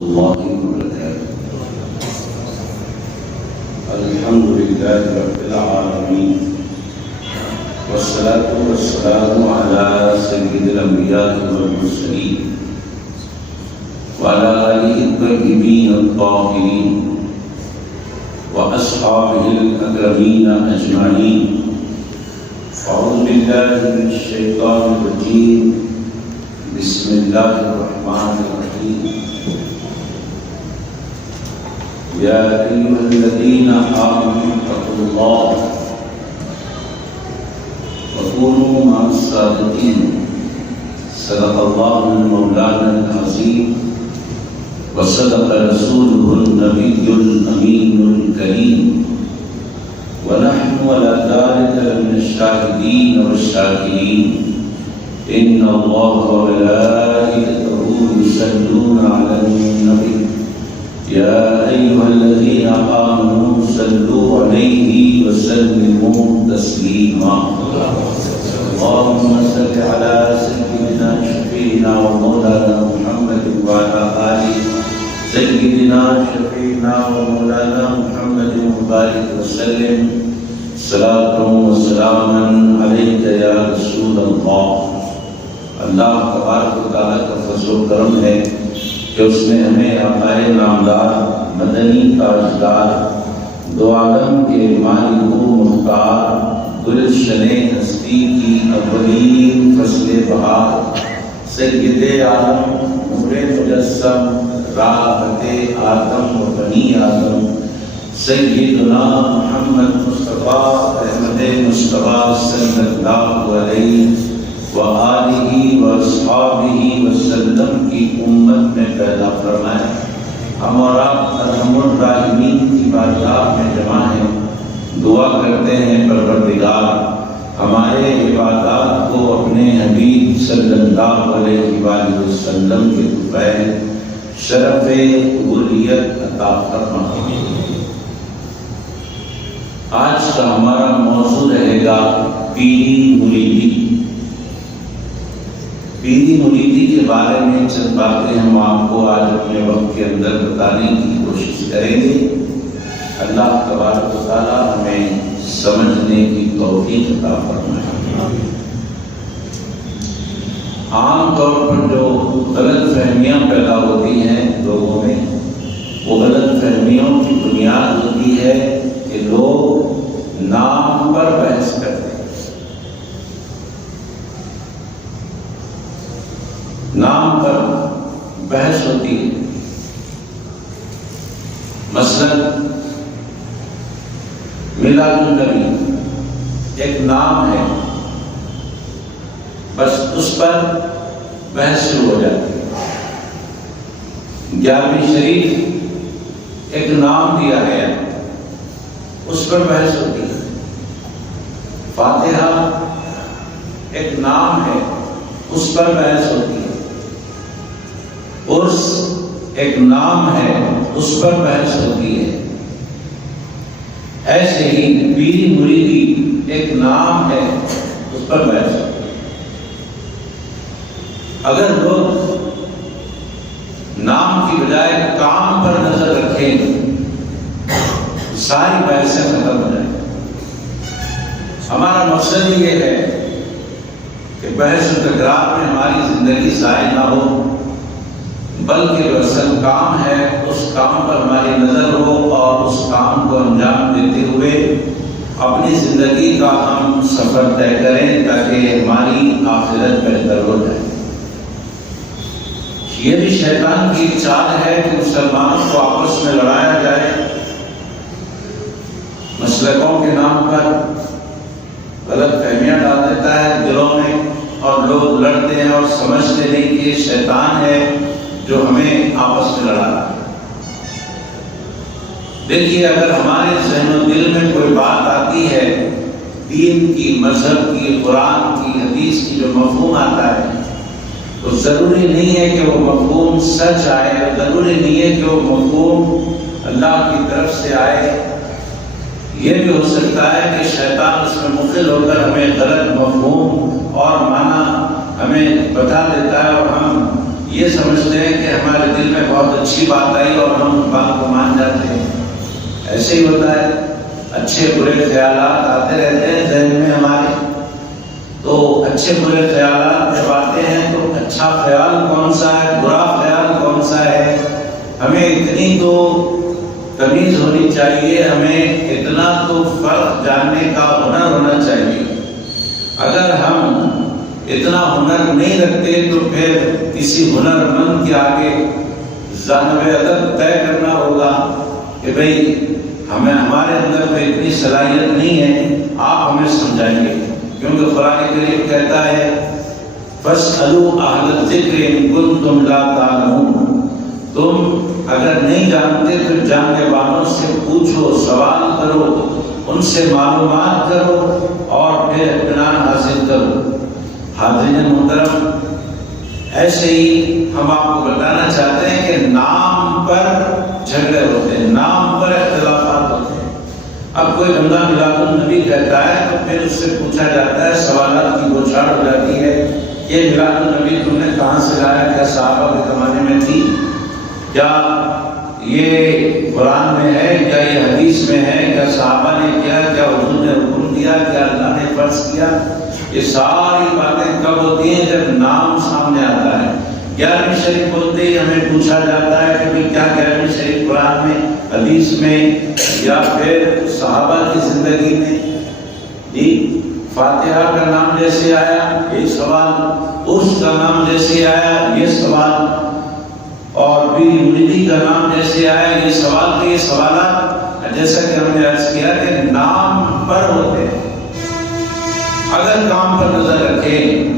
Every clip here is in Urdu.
الله وبركاته. الحمد لله رب العالمين، والصلاة والسلام على سيد الأنبياء والمرسلين وعلى آله الطيبين الطاهرين وأصحابه الأكرمين أجمعين. أعوذ بالله من الشيطان الرجيم. بسم الله الرحمن الرحيم. يا أيها الذين آمنوا اتقوا الله وكونوا مع الصادقين. صدق الله مولانا العظيم وصدق رسوله النبي الأمين الكريم، ونحن على ذلك لمن الشاهدين والشاكرين. إن الله وملائكته يصلون على النبي يا أيها الذين آمنوا صلوا عليه وسلموا تسليما. اللهم صل على سيدنا شفيعنا ومولانا محمد وعلى آل سيدنا شفيعنا ومولانا محمد وبارك وسلم صلاة وسلاما عليك يا رسول الله. اللہ تبارک و تعالیٰ کا فضل و کرم ہے کہ اس نے ہمیں آقائے نامدار مدنی تاجدار دو عالم کے مالک و مختار گلشن ہستی کی اولین فصل بہار سید عالم نور مجسم راحت آدم و بنی آدم سیدنا محمد مصطفیٰ احمد مصطفیٰ صلی اللہ علیہ وآلہ واصحابہ وسلم کی امت میں پیدا فرمائے. ہم اور آپ ارحم الراحمین کی بارگاہ میں جمع ہیں. دعا کرتے ہیں پروردگار ہمارے عبادات کو اپنے حبیب صلی اللہ علیہ وآلہ وسلم کے طفیل شرف قبولیت عطا فرما. آج کا ہمارا موضوع رہے گا پیری مریدی. پیری مریدی کے بارے میں چند باتیں ہم آپ کو آج اپنے وقت کے اندر بتانے کی کوشش کریں گے. اللہ تبارک و تعالیٰ ہمیں سمجھنے کی توفیق عطا فرمائے. عام طور پر جو غلط فہمیاں پیدا ہوتی ہیں لوگوں میں، وہ غلط فہمیوں کی بنیاد ہوتی ہے کہ لوگ نام پر بحث کرتے ہیں. نام پر بحث ہوتی ہے. مثلا میلاد النبی ایک نام ہے، بس اس پر بحث شروع ہو جاتی ہے. 11ویں شریف ایک نام دیا گیا، اس پر بحث ہوتی ہے. فاتحہ ایک نام ہے، اس پر بحث ہوتی ہے. عرس ایک نام ہے، اس پر بحث ہوتی ہے. ایسے ہی پیری مریدی ایک نام ہے، اس پر بحث ہوتی ہے. اگر لوگ نام کی بجائے کام پر نظر رکھیں ساری بحثیں ختم ہو جائیں. ہمارا مقصد یہ ہے کہ بحث و تکرار میں ہماری زندگی ضائع نہ ہو، بلکہ جو اصل کام ہے اس کام پر ہماری نظر ہو اور اس کام کو انجام دیتے ہوئے اپنی زندگی کا ہم سفر طے کریں تاکہ ہماری آخرت بہتر ہو جائے. یہ بھی شیطان کی چال ہے کہ مسلمانوں کو آپس میں لڑایا جائے، مسلکوں کے نام پر غلط فہمیاں ڈال دیتا ہے دلوں میں، اور لوگ لڑتے ہیں اور سمجھتے نہیں کہ یہ شیطان ہے جو ہمیں آپس میں لڑا رہا ہے. دیکھیے، اگر ہمارے ذہن و دل میں کوئی بات آتی ہے دین کی، مذہب کی، قرآن کی، حدیث کی، جو مفہوم آتا ہے، تو ضروری نہیں ہے کہ وہ مفہوم سچ آئے، ضروری نہیں ہے کہ وہ مفہوم اللہ کی طرف سے آئے. یہ بھی ہو سکتا ہے کہ شیطان اس میں مخل ہو کر ہمیں غلط مفہوم اور معنی ہمیں بتا دیتا ہے اور ہم یہ سمجھتے ہیں کہ ہمارے دل میں بہت اچھی بات آئی اور ہم اس بات کو مان جاتے ہیں۔ ایسے ہی ہوتا ہے، اچھے برے خیالات آتے رہتے ہیں ذہن میں ہمارے، تو اچھے برے خیالات جب آتے ہیں تو اچھا خیال کون سا ہے، برا خیال کون سا ہے، ہمیں اتنی تو تمیز ہونی چاہیے، ہمیں اتنا تو فرق جاننے کا ہنر ہونا چاہیے۔ اگر ہم اتنا ہنر نہیں رکھتے تو پھر کسی ہنر مند کے آگے جانب ادب طے کرنا ہوگا کہ بھئی ہمارے اندر تو اتنی صلاحیت نہیں ہے، آپ ہمیں سمجھائیں گے، کیونکہ قرآن کریم کہتا ہے فَاسْأَلُوا أَهْلَ الذِّكْرِ إِن كُنتُمْ لَا تَعْلَمُونَ، تم اگر نہیں جانتے تو جاننے والوں سے پوچھو، سوال کرو، ان سے معلومات کرو اور پھر اطمینان حاصل کرو۔ حاضرین محترم، ایسے ہی ہم آپ کو بتانا چاہتے ہیں کہ نام پر جھگڑے ہوتے ہیں، نام پر اختلافات ہوتے ہیں۔ اب کوئی بندہ میلاد النبی کہتا ہے تو پھر اس سے پوچھا جاتا ہے، سوالات کی بوچھاڑ ہو جاتی ہے، یہ میلاد النبی تم نے کہاں سے لایا، کیا صحابہ کے زمانے میں تھی، کیا یہ قرآن میں ہے، کیا یہ حدیث میں ہے، کیا صحابہ نے کیا، کیا حضور نے حکم دیا، کیا اللہ نے فرض کیا؟ یہ ساری باتیں کب ہوتی ہیں؟ جب نام سامنے آتا ہے۔ 11ویں شریف بولتے ہی ہمیں پوچھا جاتا ہے کہ کیا 11ویں شریف قرآن میں، حدیث میں، یا پھر صحابہ کی زندگی میں؟ جی، فاتحہ کا نام جیسے آیا یہ سوال، اس کا نام جیسے آیا یہ سوال، اور بھی مریدی کا نام جیسے آیا یہ سوال، تو یہ سوالات جیسا کہ ہم نے عرض کیا کہ نام پر ہوتے ہیں۔ اگر کام پر نظر رکھیں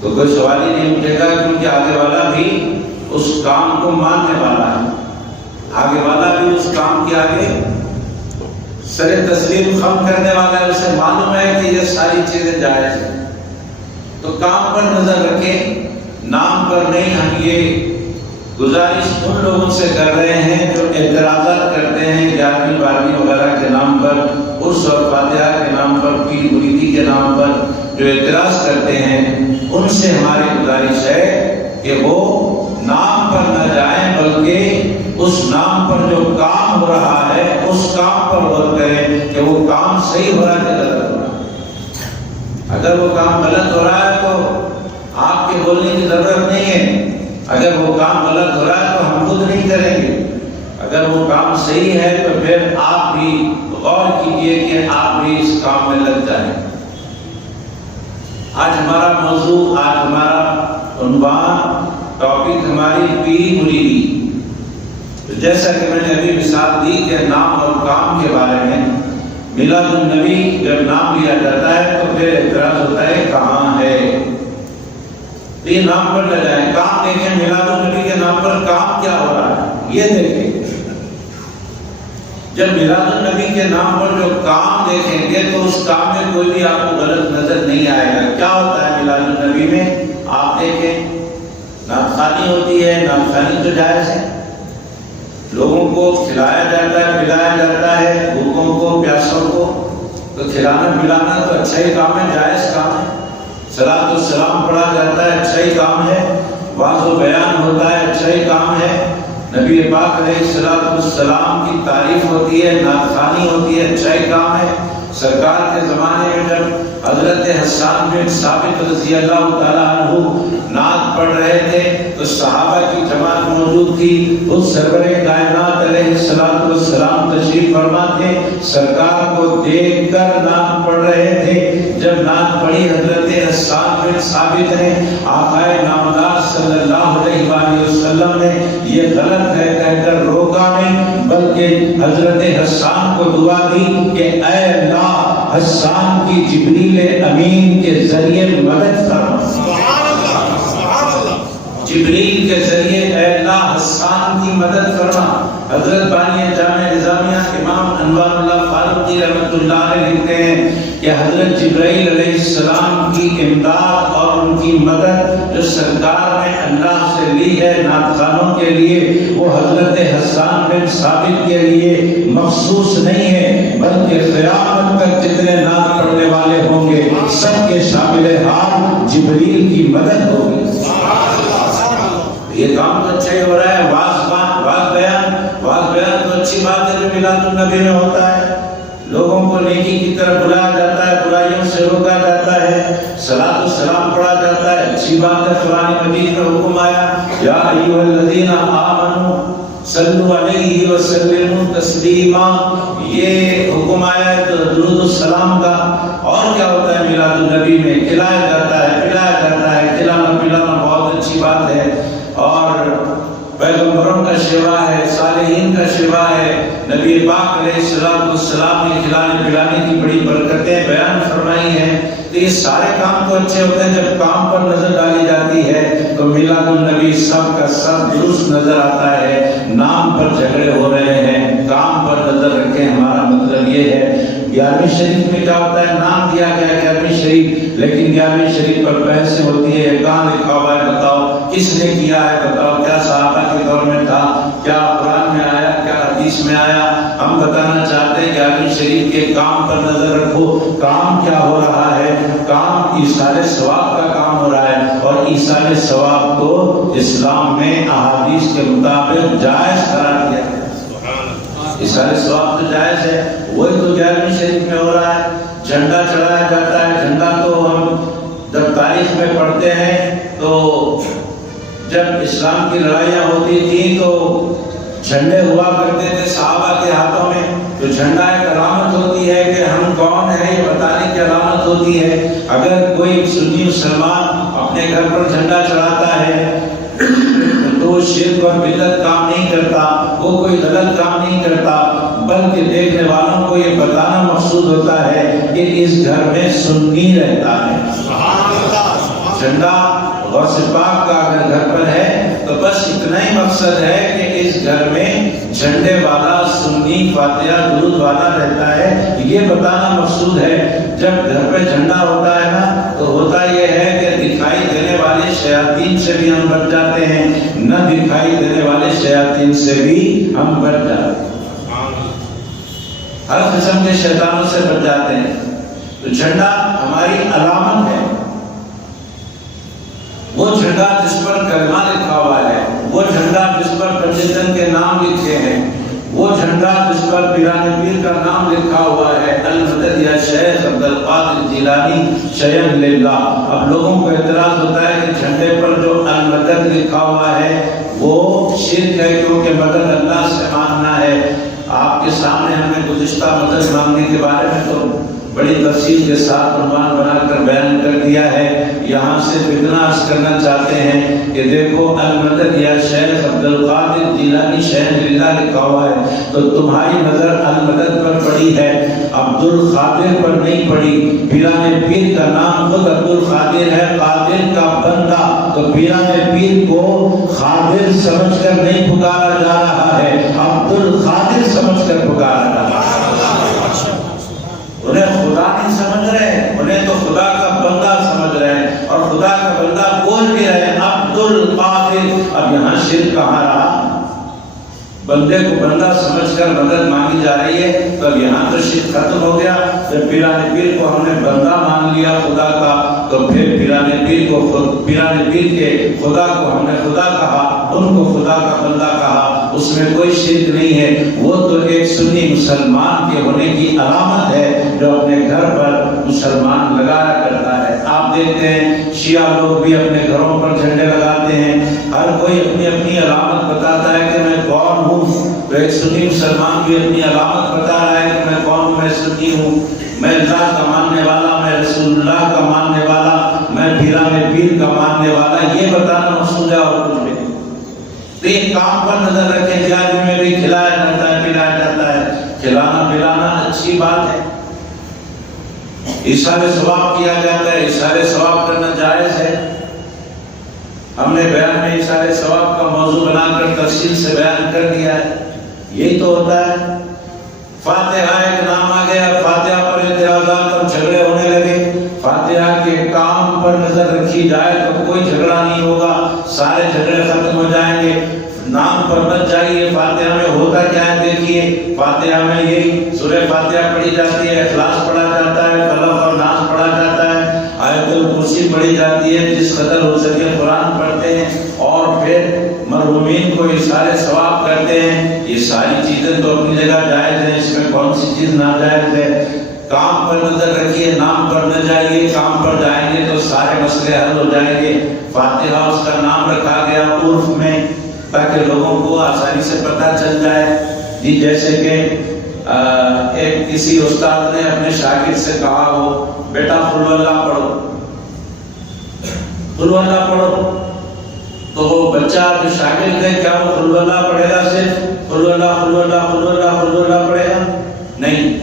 تو کوئی سوال ہی نہیں اٹھے گا، کیونکہ آگے والا بھی اس کام کو ماننے والا ہے، آگے والا بھی اس کام کے آگے سر تسلیم خم کرنے والا ہے، اسے معلوم ہے کہ یہ ساری چیزیں جائز ہیں۔ تو کام پر نظر رکھیں، نام پر نہیں۔ ہم یہ گزارش ان لوگوں سے کر رہے ہیں جو اعتراضات کرتے ہیں 11ویں 12ویں وغیرہ کے نام پر، عرس اور فاتحہ کے نام پر، پیر مریدی کے نام پر جو اعتراض کرتے ہیں، ان سے ہماری گزارش ہے کہ وہ نام پر نہ جائیں، بلکہ اس نام پر جو کام ہو رہا ہے اس کام پر غور کریں کہ وہ کام صحیح ہو رہا ہے کہ غلط ہو رہا ہے۔ اگر وہ کام غلط ہو رہا ہے تو آپ کے بولنے کی ضرورت نہیں ہے، اگر وہ کام غلط ہو رہا ہے تو ہم خود نہیں کریں گے، اگر وہ کام صحیح ہے تو پھر آپ بھی غور کیجئے کہ آپ بھی اس کام میں لگ جائیں۔ آج ہمارا موضوع، آج ہمارا عنوان، ٹاپک ہماری پیری مریدی۔ جیسا کہ میں نے ابھی مثال دی کہ نام اور کام کے بارے میں، میلاد النبی جب نام لیا جاتا ہے تو پھر اعتراض ہوتا ہے کہاں ہے؟ یہ نام پر نہ جائیں، کام دیکھیں، میلاد النبی کے نام پر کام کیا ہو رہا ہے یہ دیکھیں۔ جب میلاد النبی کے نام پر جو کام دیکھیں گے تو اس کام میں کوئی بھی آپ کو غلط نظر نہیں آئے گا۔ کیا ہوتا ہے میلاد النبی میں؟ آپ دیکھیں، نعت خوانی ہوتی ہے، نعت خوانی تو جائز ہے، لوگوں کو کھلایا جاتا ہے، پلایا جاتا ہے، بھوکوں کو، پیاسوں کو، تو کھلانا پلانا تو اچھا ہی کام ہے، جائز کام ہے۔ صلاۃ والسلام پڑھا جاتا ہے، اچھا ہی کام ہے۔ واعظ و بیان ہوتا ہے، اچھا ہی کام ہے۔ نبی پاک علیہ الصلوۃ والسلام کی تعریف ہوتی ہے، نعت خوانی ہوتی ہے، اچھا ہی کام ہے۔ سرکار کے زمانے میں جب حضرت حسان بن ثابت رضی اللہ تعالیٰ عنہ نعت پڑھ رہے تھے تو صحابہ کی جماعت موجود تھی، اس سرور کائنات علیہ الصلوۃ والسلام تشریف فرما تھے، سرکار کو دیکھ کر نعت پڑھ رہے تھے۔ جب نعت پڑھی حضرت حسان بن ثابت نے، آقا نامدار صلی اللہ علیہ وآلہ وسلم نے یہ غلط ہے کہہ کر روکا نہیں، بلکہ حضرت حسان کو دعا دی کہ اے اللہ حسان کی جبریل امین کے ذریعے مدد فرما، جبریل کے ذریعے اے اللہ حسان کی مدد فرما۔ حضرت بانی جامع نظامیہ امام انوار اللہ فاروقی رحمۃ اللہ علیہ لکھتے ہیں کہ حضرت جبرائیل علیہ السلام کی امداد اور ان کی مدد جو سرکار نے اللہ سے لی ہے نعت خوانوں کے لیے، وہ حضرت حسان بن ثابت کے لیے مخصوص نہیں ہے، بلکہ قیامت تک جتنے نعت پڑھنے والے ہوں گے سب کے شامل حال جبریل کی مدد ہوگی۔ یہ کام تو اچھا ہی ہو رہا ہے، واز بیان تو اچھی بات ہے جو میلاد النبی میں ہوتا ہے، لوگوں کو نیکی کی طرف بلایا جاتا ہے، برائیوں سے روکا جاتا ہے، صلاۃ و سلام پڑھا جاتا ہے، اچھی بات ہے۔ قرآن مجید میں حکم آیا یا ایھا الذین آمنوا صلوا علیہ وسلموا تسلیما، یہ حکم آیا ہے تو درود السلام کا۔ اور کیا ہوتا ہے میلاد النبی میں؟ کھلایا جاتا ہے، پلایا جاتا ہے، کھلانا پلانا بہت اچھی بات ہے، اور پیغمبروں کا شیوا ہے، صالحین کا شیوا ہے۔ نبی پاک علیہ السلام نے کھلانے پلانے کی بڑی برکتیں بیان فرمائی ہیں۔ تو یہ سارے کام تو اچھے ہوتے ہیں، جب کام پر نظر ڈالی جاتی ہے تو میلاد النبی سب کا سب درست نظر آتا ہے۔ نام پر جھگڑے ہو رہے ہیں، کام پر نظر رکھیں، ہمارا مطلب یہ ہے۔ 11ویں شریف میں کیا ہوتا ہے؟ نام دیا گیا 11ویں شریف، لیکن 11ویں شریف پر بحثیں ہوتی ہے، کہاں لکھا ہوا ہے بتاؤ، کس نے کیا ہے بتاؤ، کیا صحابہ کے دور میں تھا، کیا قرآن میں آیا، کیا حدیث میں آیا؟ ہم بتانا چاہتے ہیں 11ویں شریف کے کام پر نظر رکھو، کام کیا ہو رہا ہے؟ کام ایصال ثواب کا کام ہو رہا ہے، اور ایصال ثواب کو اسلام میں احادیث کے مطابق جائز قرار دیا ہے۔ ایصال ثواب تو جائز ہے، وہی تو 11ویں شریف میں ہو رہا ہے۔ جھنڈا چڑھایا جاتا ہے، جھنڈا تو ہم جب تاریخ میں پڑھتے ہیں تو جب اسلام کی لڑائیاں ہوتی تھیں تو جھنڈے ہوا کرتے تھے صحابہ کے ہاتھوں میں، تو جھنڈا ایک علامت ہوتی ہے کہ ہم کون ہیں یہ بتانے کی علامت ہوتی ہے۔ اگر کوئی سنی مسلمان اپنے گھر پر جھنڈا چڑھاتا ہے تو وہ شرک اور بدعت کام نہیں کرتا، وہ کوئی غلط کام نہیں کرتا، بلکہ دیکھنے والوں کو یہ بتانا مقصود ہوتا ہے کہ اس گھر میں سنی رہتا ہے۔ جھنڈا غوث پاک کا اگر گھر پر ہے تو بس اتنا ہی مقصد ہے کہ اس گھر میں جھنڈے والا سنی فاتحہ درود والا رہتا ہے، یہ بتانا مقصود ہے۔ جب گھر پہ جھنڈا ہوتا ہے نا تو ہوتا یہ ہے کہ دکھائی دینے والے شیاطین سے بھی ہم بچ جاتے ہیں، نہ دکھائی دینے والے شیاطین سے بھی ہم بچ جاتے ہیں، ہر قسم کے شیطانوں سے بچ جاتے ہیں۔ تو جھنڈا ہماری علامت ہے، وہ جھنڈا جس پر کلمہ لکھا ہوا ہے، وہ جھنڈا جس پر پنجتن کے نام لکھے ہیں، وہ جھنڈا جس پر پیران پیر کا نام لکھا ہوا ہے، المدد یا شیخ عبد القادر جیلانی شیخ للہ۔ اب لوگوں کو اعتراض ہوتا ہے کہ جھنڈے پر جو المدد لکھا ہوا ہے وہ شرک ہے، کیونکہ مدد اللہ سے مانگنا ہے۔ آپ کے سامنے ہم نے گزشتہ مدد مانگنے کے بارے میں تو بڑی تفصیل کے ساتھ عنوان بنا کر بیان کر دیا ہے، یہاں سے اتنا عرض کرنا چاہتے ہیں کہ دیکھو المدد یا شیخ عبد القادر جیلانی شیخ للہ لکھا ہوا ہے تو تمہاری نظر المدد پر پڑی ہے، عبد القادر پر نہیں پڑی۔ پیران پیر کا نام خود عبد القادر ہے، قادر کا بندہ، تو پیران پیر کو قادر سمجھ کر نہیں پکارا جا رہا ہے، عبد القادر سمجھ کر پکارا جا رہا ہے۔ انہیں خدا نہیں سمجھ رہے، انہیں تو خدا کا بندہ سمجھ رہے ہیں، اور خدا کا بندہ بول بھی رہے ہیں عبد القادر۔ اب یہاں شرک کہاں رہا؟ بندے کو بندہ سمجھ کر مدد مانگی جا رہی ہے، تو اب یہاں تو شرک ختم ہو گیا۔ جب پیران پیر کو ہم نے بندہ مان لیا خدا کا، تو پھر پیران پیر کے خدا کو ہم نے خدا کہا، ان کو خدا کا بندہ کہا، اس میں کوئی شرک نہیں ہے۔ وہ تو ایک سنی مسلمان کے ہونے کی علامت ہے جو اپنے گھر پر مسلمان لگایا کرتا ہے۔ آپ دیکھتے ہیں شیعہ لوگ بھی اپنے گھروں پر جھنڈے لگاتے ہیں، ہر کوئی اپنی اپنی علامت بتاتا ہے کہ میں کون ہوں۔ تو ایک سنی مسلمان بھی اپنی علامت بتا رہا ہے کہ میں کون ہوں، میں سنی ہوں، میں اللہ کا ماننے والا، میں رسول اللہ کا ماننے والا، میں پیران پیر کا ماننے والا، یہ بتانا مقصود ہے اور کچھ بھی نہیں۔ تو یہ کام پر نظر رکھیں، جہاز میں بھی کھلایا جاتا ہے پلایا جاتا ہے، کھلانا پلانا اچھی بات ہے، ایصال ثواب کیا جاتا ہے، ایصال ثواب کرنا جائز ہے۔ ہم نے بیان میں ایصال ثواب کا موضوع بنا کر تفصیل سے بیان کر دیا ہے۔ یہی تو ہوتا ہے۔ فاتحہ ایک نام آ گیا، فاتحہ پر اعتراضات اور جھگڑے ہونے لگے۔ فاتحہ کے کام پر نظر رکھی جائے تو کوئی جھگڑا نہیں ہوگا، سارے جھگڑے ختم ہو جائیں گے۔ نام پر بچ جائیے۔ فاتحہ میں ہوتا کیا ہے دیکھیے، فاتحہ میں یہی سورہ فاتحہ پڑھی جاتی ہے، اخلاص پڑھا جاتا ہے، فلق اور ناس پڑھا جاتا ہے۔ آیت الکرسی پڑھی جاتی ہے، جس قدر ہو سکے قرآن پڑھتے ہیں اور پھر مرحومین کو اشارے ثواب کرتے ہیں۔ یہ ساری چیزیں تو اپنی جگہ جائز ہیں، اس میں کون سی چیز ناجائز ہے؟ کام پر نظر رکھیے، نام پر نہ جائیے، کام پر جائیں گے تو سارے مسئلے حل ہو جائیں گے۔ فاتحہ اس کا نام رکھا گیا عرف میں تاکہ لوگوں کو آسانی سے پتہ چل جائے۔ جی جیسے کہ ایک کسی استاد نے اپنے شاگرد سے کہا ہو، بیٹا قل اللہ پڑھو، قل اللہ پڑھو، تو وہ بچہ جو شاگرد ہے کیا وہ قل اللہ پڑھے گا؟ صرف قل اللہ قل اللہ قل اللہ قل اللہ پڑھے گا؟ نہیں،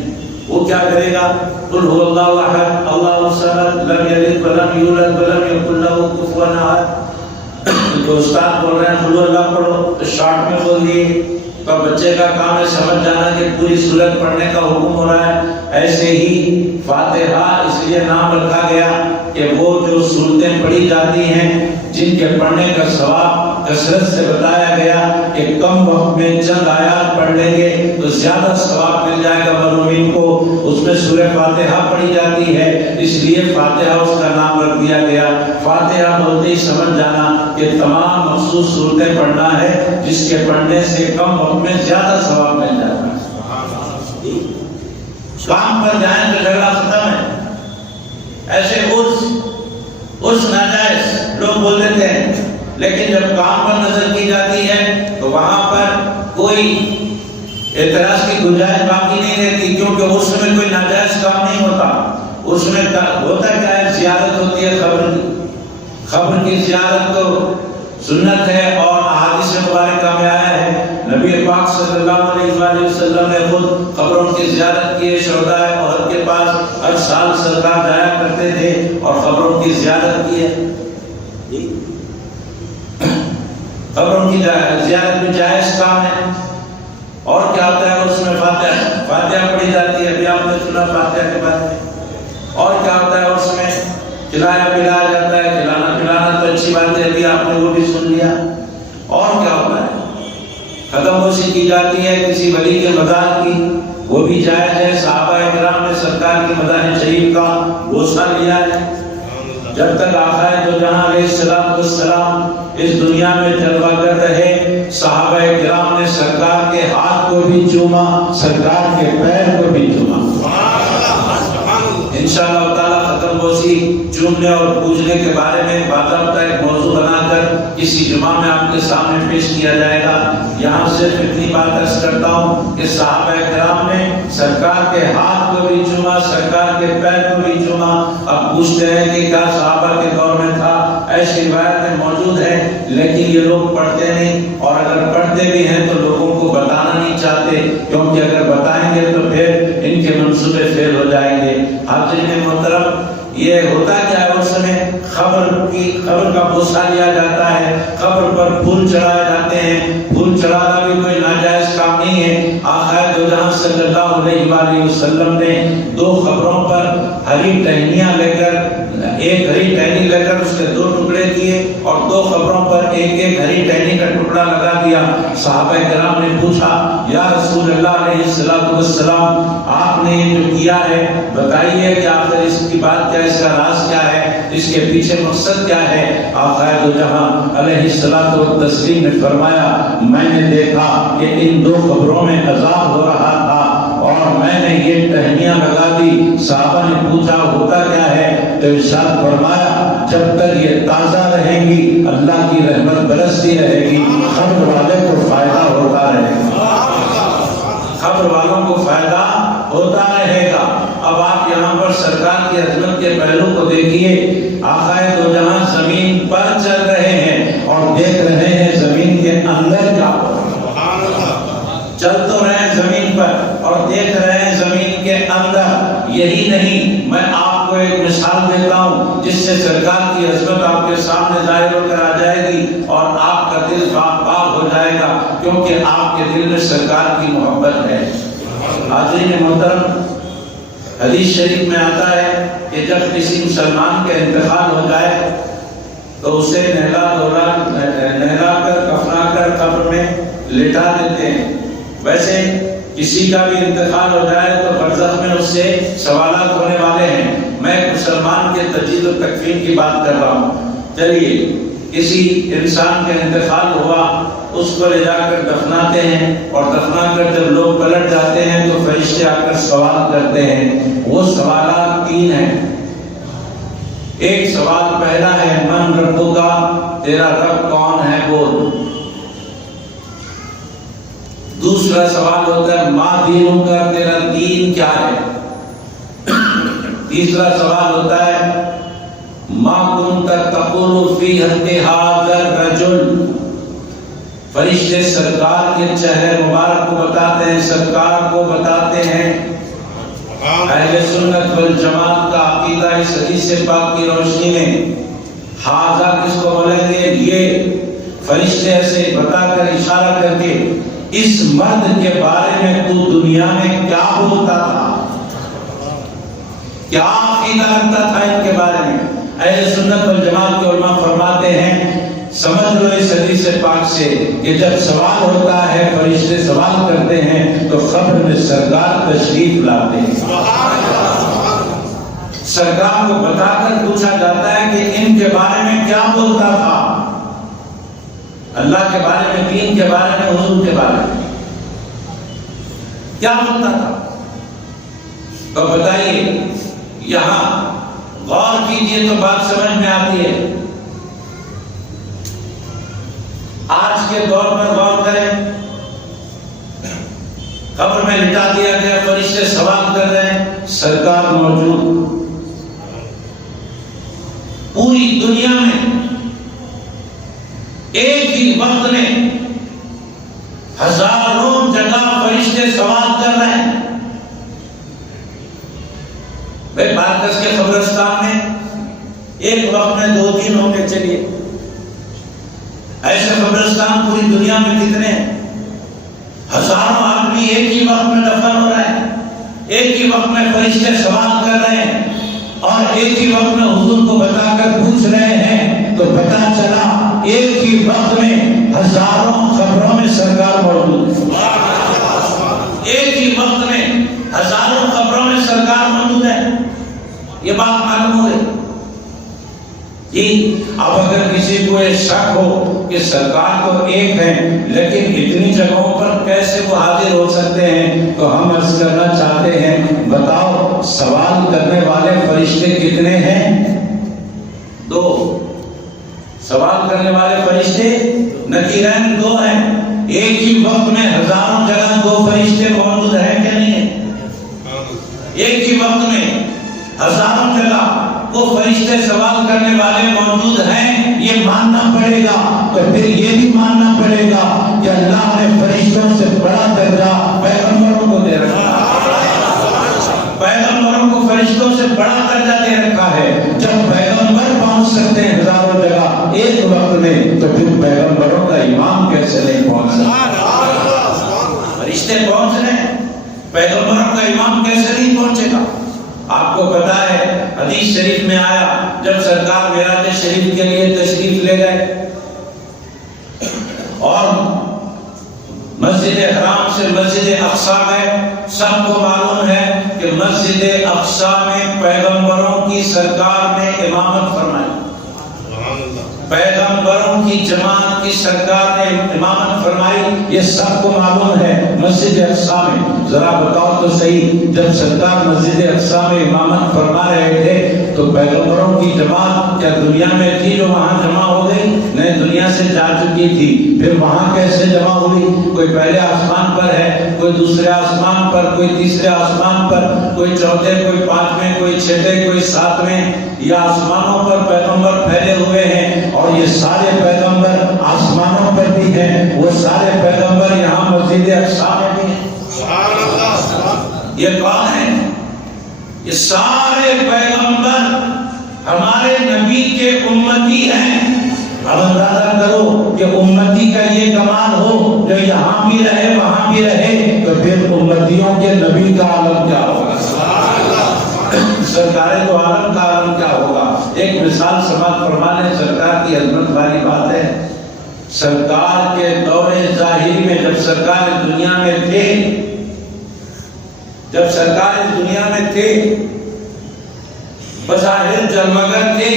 وہ کیا کرے گا؟ قل هو اللہ احد اللہ الصمد لم یلد ولم یولد ولم یکن لہ کفوا احد۔ تو استاد بول رہے ہیں قل اللہ پڑھو، تو شارٹ میں بول دیے، تو بچے کا کام ہے سمجھ جانا کہ پوری سورت پڑھنے کا حکم ہو رہا ہے۔ ایسے ہی فاتحہ اس لیے نام رکھا گیا کہ وہ جو سورتیں پڑھی جاتی ہیں جن کے پڑھنے کا ثواب کثرت سے بتایا گیا کہ کم وقت میں چند آیات پڑھ لیں گے تو زیادہ ثواب مل جائے گا مرحومین کو، اس میں سورہ فاتحہ پڑھی جاتی ہے، اس لیے فاتحہ اس کا نام رکھ دیا گیا۔ فاتحہ بولتے ہی سمجھ جانا کہ تمام مخصوص صورتیں پڑھنا ہے جس کے پڑھنے سے کم وقت میں زیادہ ثواب مل جاتا ہے۔ کام پر جائیں تو جھگڑا ختم ہے، ایسے اس ناجائز لوگ بول دیتے ہیں، لیکن جب کام پر نظر کی جاتی ہے تو وہاں پر کوئی اعتراض کی گنجائش باقی نہیں رہتی، کیونکہ اس میں کوئی ناجائز کام نہیں ہوتا۔ اس میں ہوتا کیا ہے؟ زیارت ہوتی ہے قبر کی، قبر کی زیارت تو سنت ہے اور احادیث مبارکہ میں آیا ہے، نبی پاک صلی اللہ علیہ وآلہ وسلم نے خود قبروں کی زیارت کی ہے۔ شہداء احد کے پاس ہر سال سرکار جایا کرتے تھے اور قبروں کی زیارت کی ہے۔ قبروں کی زیارت بھی جائز کام ہے۔ اور کیا ہوتا ہے اس میں؟ فاتحہ پڑھی جاتی ہے، ابھی آپ نے سنا فاتحہ کے بارے میں۔ اور کیا ہوتا ہے اس میں؟ کھلایا پلایا جاتا ہے، کھلانا پلانا تو اچھی بات ہے، ابھی آپ نے وہ بھی سن لیا۔ اور کیا ہوتا ہے؟ ختم ہوشی کی جاتی ہے کسی ولی کے مزار کی، وہ بھی جائز ہے۔ صحابہ کرام نے سرکار کی مزار شریف کا بوسہ لیا ہے۔ جب تک آقا دو جہاں علیہ السلام اس دنیا میں جلوہ گر رہے، صحابہ کرام نے سرکار کے ہاتھ کو بھی چوما، سرکار کے پیر کو بھی چوما۔ انشاءاللہ تعالیٰ ختم ہوشی چومنے اور پوجنے کے بارے میں باضابطہ ایک موضوع بنا کر کسی جمعہ میں آپ کے سامنے پیش کیا جائے گا۔ یہاں صرف اتنی بات عرض کرتا ہوں کہ صحابہ کرام نے سرکار کے ہاتھ کو بھی چوما، سرکار کے پیر کو بھی چوما۔ اب پوچھتے ہیں کہ کیا صحابہ کے دور میں تھا؟ ایسی روایتیں موجود ہیں، لیکن یہ لوگ پڑھتے نہیں، اور اگر پڑھتے بھی ہیں تو لوگوں کو بتانا نہیں چاہتے، کیونکہ اگر بتائیں گے تو پھر ان کے منصوبے فیل ہو جائیں گے۔ حاضرین محترم، یہ ہوتا کیا ہے؟ اس میں قبر کا بوسہ لیا جاتا ہے، قبر پر پھول چڑھائے جاتے ہیں۔ پھول چڑھانا بھی کوئی ناجائز کام نہیں ہے۔ آقا دو جہاں صلی اللہ علیہ وآلہ وسلم نے دو قبروں پر ہری ٹہنیاں لے کر، ایک ہری ٹہنی لے کر اس کے دو ٹکڑے کیے اور دو قبروں پر ایک ایک ہری ٹہنی کا ٹکڑا لگا دیا۔ صحابہ کرام نے پوچھا، یا رسول اللہ علیہ السلام، آپ نے یہ جو کیا ہے بتائیے کہ آخر اس کی بات کیا، اس کا راز کیا ہے، اس کے پیچھے مقصد کیا ہے؟ آقا دو جہاں علیہ السلام نے فرمایا، میں نے دیکھا کہ ان دو قبروں میں عذاب ہو رہا تھا اور میں نے یہ ٹہنیاں لگا دی۔ صحابہ نے پوچھا ہوتا کیا ہے؟ تو ارشاد فرمایا، جب تک یہ تازہ رہیں گی اللہ کی رحمت برستی رہے گی، قبر والے کو فائدہ ہوتا رہے گا، قبر والوں کو فائدہ ہوتا رہے گا۔ اب آپ یہاں پر سرکار کی عظمت کے پہلو کو دیکھیے۔ آقا دو جہاں زمین پر چل رہے ہیں اور دیکھ رہے ہیں زمین کے اندر کیا ہو رہا ہے۔ چل تو رہے ہیں زمین پر اور دیکھ رہے ہیں زمین کے اندر۔ یہی نہیں، میں آپ کو ایک مثال دیتا ہوں جس سے سرکار کی عظمت آپ کے سامنے ظاہر ہو کر آ جائے گی اور آپ کا دل پاک ہو جائے گا، کیونکہ آپ کے دل میں سرکار کی محبت ہے۔ حاضرین محترم، حدیث شریف میں آتا ہے کہ جب کسی مسلمان کا انتقال ہو جائے تو اسے نہلا کر کفنا کر قبر میں لٹا دیتے ہیں۔ ویسے کسی کا بھی انتقال ہو جائے تو برزخ میں اس سے سوالات ہونے والے ہیں، میں مسلمان کے تجدید و تکفین کی بات کر رہا ہوں. چلیے کسی انسان کا انتقال ہوا، اس کو لے جا کر دفناتے ہیں، اور دفنا کر جب لوگ پلٹ جاتے ہیں تو فرشتے آ کر سوال کرتے ہیں. وہ سوالات 3 ہیں. ایک سوال پہلا ہے من ربو کا، تیرا رب کون ہے بول. دوسرا سوال ہوتا ہے ما دینوں کا، تیرا دین کیا ہے. تیسرا سوال ہوتا ہے ما کنت تقول فی حق ھذا الرجل. فرشتے سرکار کے چہرے مبارک کو بتاتے ہیں، سرکار کو بتاتے ہیں. اہل سنت والجماعت کا عقیدہ اس حدیث پاک کی روشنی میں ھذا کس کو بولیں گے؟ یہ فرشتے ایسے بتا کر اشارہ کر کے اس مرد کے بارے میں تو دنیا میں کیا بولتا تھا، کیا عقیدہ رکھتا تھا ان کے بارے میں. اہل سنت والجماعت کے علماء فرماتے ہیں سمجھ لو اس حدیث پاک سے کہ جب سوال ہوتا ہے، فرشتے سوال کرتے ہیں تو قبر میں سرکار تشریف لاتے ہیں. سرکار کو بتا کر پوچھا جاتا ہے کہ ان کے بارے میں کیا بولتا تھا، اللہ کے بارے میں، دین کے بارے میں، حضور کے بارے میں کیا بولتا تھا. تو بتائیے، یہاں غور کیجئے تو بات سمجھ میں آتی ہے. آج کے دور پر غور کریں، قبر میں لٹا دیا گیا، فرشتے سوال کر رہے ہیں، سرکار موجود. پوری دنیا میں ایک ہی وقت میں ہزاروں جگہ فرشتے سوال کر رہے ہیں. بھائی بارکس کے قبرستان میں ایک وقت میں 2-3 ہوں گے. چلیے ایسے قبرستان پوری دنیا میں کتنے ہیں؟ ہزاروں آدمی ایک ہی وقت میں دفن ہو رہے ہیں، ایک ہی وقت میں فرشتے سوال کر رہے ہیں، اور ایک ہی وقت میں حضور کو بتا کر پوچھ رہے ہیں. تو پتا چلا ایک ہی وقت میں ہزاروں قبروں میں سرکار موجود ہے. ایک ہی وقت میں ہزاروں قبروں میں سرکار موجود ہے. یہ بات معلوم ہو گئی. اب اگر کسی کو یہ شک ہو کہ سرکار تو ایک ہے لیکن اتنی جگہوں پر کیسے وہ حاضر ہو سکتے ہیں، تو ہم عرض کرنا چاہتے ہیں بتاؤ سوال کرنے والے فرشتے کتنے ہیں؟ 2. سوال کرنے والے فرشتے نکیرین 2 ہیں. ایک ہی وقت میں ہزاروں جگہ 2 فرشتے موجود ہیں کہ نہیں ہے؟ ایک ہی وقت میں ہزاروں جگہ وہ فرشتے سوال کرنے والے موجود ہیں. یہ ماننا پڑے گا. تو پھر یہ بھی ماننا پڑے گا کہ اللہ نے فرشتوں سے بڑا درجہ پیغمبروں کو دے رکھا ہے. پیغمبروں کو فرشتوں سے بڑا درجہ دے رکھا ہے. جب پیغمبر پہنچ سکتے ہیں ہزاروں جگہ ایک وقت میں، تو پھر پیغمبروں کا امام کیسے نہیں پہنچ سکتا؟ فرشتے پہنچ رہے ہیں، پیغمبروں کا امام کیسے نہیں پہنچے گا؟ آپ کو پتا ہے حدیث شریف میں آیا جب سرکار معراج شریف کے لیے تشریف لے گئے اور مسجد حرام سے مسجد اقصی گئے. سب کو معلوم ہے کہ مسجد اقصی میں پیغمبروں کی سرکار نے امامت فرمائی. پیغمبروں کی جماعت کی سرکار نے امامت فرمائی. یہ سب کو معلوم ہے. مسجد اقصی میں ذرا بتاؤ تو صحیح، جب سرکار مسجد اقصی میں امامت فرما رہے تھے تو پیغمبروں کی جماعت کیا دنیا میں تھی جو وہاں جمع ہو گئی؟ نہیں، دنیا سے جا چکی تھی. پھر وہاں کیسے جمع ہوئی؟ کوئی پہلے آسمان پر ہے، کوئی دوسرے آسمان پر، کوئی تیسرے آسمان پر، کوئی چوتھے، کوئی 5ویں، کوئی 6ویں، کوئی 7ویں. یہ آسمانوں پر پیغمبر پھیلے ہوئے ہیں، اور یہ سارے پیغمبر آسمانوں پر بھی ہیں. وہ سارے پیغمبر یہاں مسجد اقصی میں بھی ہیں. یہ کون ہے؟ یہ سارے پیغمبر ہمارے نبی کے امتی ہیں. اب اندازہ کرو کہ امتی کا یہ کمال ہو جو یہاں بھی رہے وہاں بھی رہے، تو پھر امتیوں کے نبی کا عالم کیا ہوگا؟ سرکار تو عالم کا عالم کیا ہوگا؟ ایک مثال سماعت فرمانے. سرکار کی عظمت والی بات ہے. سرکار کے دور ظاہری میں جب سرکار دنیا میں تھے، بظاہر جلمگر تھے،